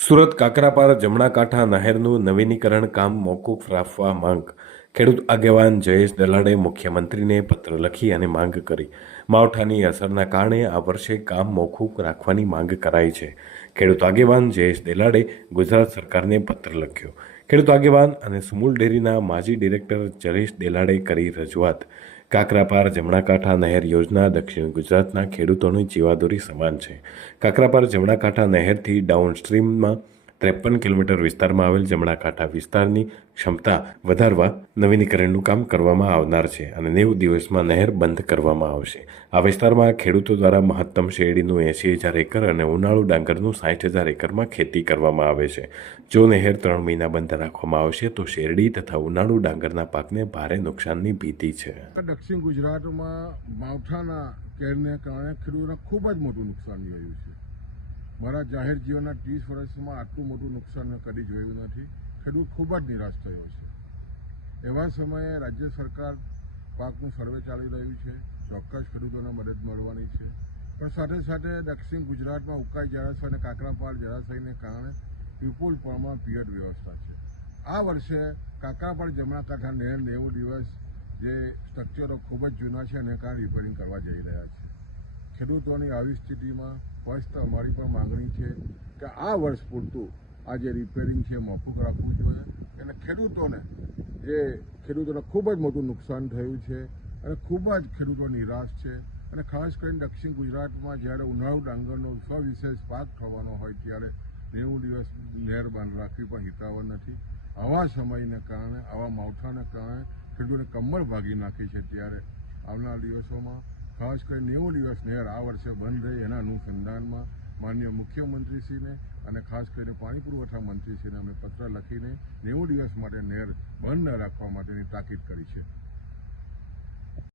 સુરત, કાકરાપાર જમણા કાંઠા નહેરનું નવીનીકરણ કામ મોકૂફ રાખવા માંગ. ખેડૂત આગેવાન જયેશ દલાડે મુખ્યમંત્રીને પત્ર લખી અને માંગ કરી. માવઠાની અસરના કારણે આ વર્ષે કામ મોકૂફ રાખવાની માંગ કરાઈ છે. ખેડૂત આગેવાન જયેશ દેલાડે ગુજરાત સરકારને પત્ર લખ્યો. ખેડૂત આગેવાન અને સુમૂલ ડેરીના માજી ડિરેક્ટર જયેશ દેલાડે કરી રજૂઆત. કાકરાપાર જમણા કાંઠા નહેર યોજના, દક્ષિણ ગુજરાતના ખેડૂતોની જીવાદોરી સમાન છે. કાકરાપાર જમણા કાંઠા નહેરથી ડાઉનસ્ટ્રીમમાં ત્રેપન કિલોમીટર વિસ્તારમાં આવેલ જમણા કાંઠા વિસ્તારની ક્ષમતા વધારવા નવીનીકરણનું કામ કરવામાં આવનાર છે અને નેવું દિવસમાં નહેર બંધ કરવામાં આવશે. આ વિસ્તારમાં ખેડૂતો દ્વારા મહત્તમ શેરડીનું એંસી હજાર એકર અને ઉનાળુ ડાંગરનું સાઠ હજાર એકરમાં ખેતી કરવામાં આવે છે. જો નહેર ત્રણ મહિના બંધ રાખવામાં આવશે, તો શેરડી તથા ઉનાળુ ડાંગરના પાકને ભારે નુકસાનની ભીતિ છે. દક્ષિણ ગુજરાતમાં માવઠાના કેરને કારણે ખેડૂતોને ખૂબ જ મોટું નુકસાન થયું છે. મારા જાહેર જીવનના ત્રીસ વર્ષમાં આટલું મોટું નુકસાન મેં કદી જોયું નથી. ખેડૂત ખૂબ જ નિરાશ થયો છે. એવા સમયે રાજ્ય સરકાર પાકનું સર્વે ચાલી રહ્યું છે. ચોક્કસ ખેડૂતોને મદદ મળવાની છે. પણ સાથે સાથે દક્ષિણ ગુજરાતમાં ઉકાઈ જળાશય અને કાકરાપાળ જળાશયને કારણે વિપુલ પ્રમાણમાં પિયત વ્યવસ્થા છે. આ વર્ષે કાકરાપાળ જમણા કાંઠા નહેર નેવું દિવસ જે સ્ટ્રક્ચરો ખૂબ જ જૂના છે અને કારણે રિપેરિંગ કરવા જઈ રહ્યા છે. ખેડૂતોની આવી સ્થિતિમાં સ્પષ્ટ અમારી પણ માંગણી છે કે આ વર્ષ પૂરતું આ જે રિપેરિંગ છે મોકૂફ રાખવું જોઈએ અને ખેડૂતોને જે ખેડૂતોને ખૂબ જ મોટું નુકસાન થયું છે અને ખૂબ જ ખેડૂતો નિરાશ છે અને ખાસ કરીને દક્ષિણ ગુજરાતમાં જ્યારે ઉનાળુ ડાંગરનો સવિશેષ પાક થવાનો હોય ત્યારે નેવું દિવસ લહેર બાંધ રાખવી પણ હિતાવહ નથી. આવા સમયને કારણે, આવા માવઠાને કારણે ખેડૂતોને કમર ભાગી નાખી છે ત્યારે આવનાર દિવસોમાં ખાસ કરીને નેવું દિવસ નહેર આ વર્ષે બંધ રહે એના અનુસંધાનમાં માન્ય મુખ્યમંત્રીશ્રીને અને ખાસ કરીને પાણી પુરવઠા મંત્રીશ્રીને અમે પત્ર લખીને નેવું દિવસ માટે નહેર બંધ ન રાખવા માટેની તાકીદ કરી છે.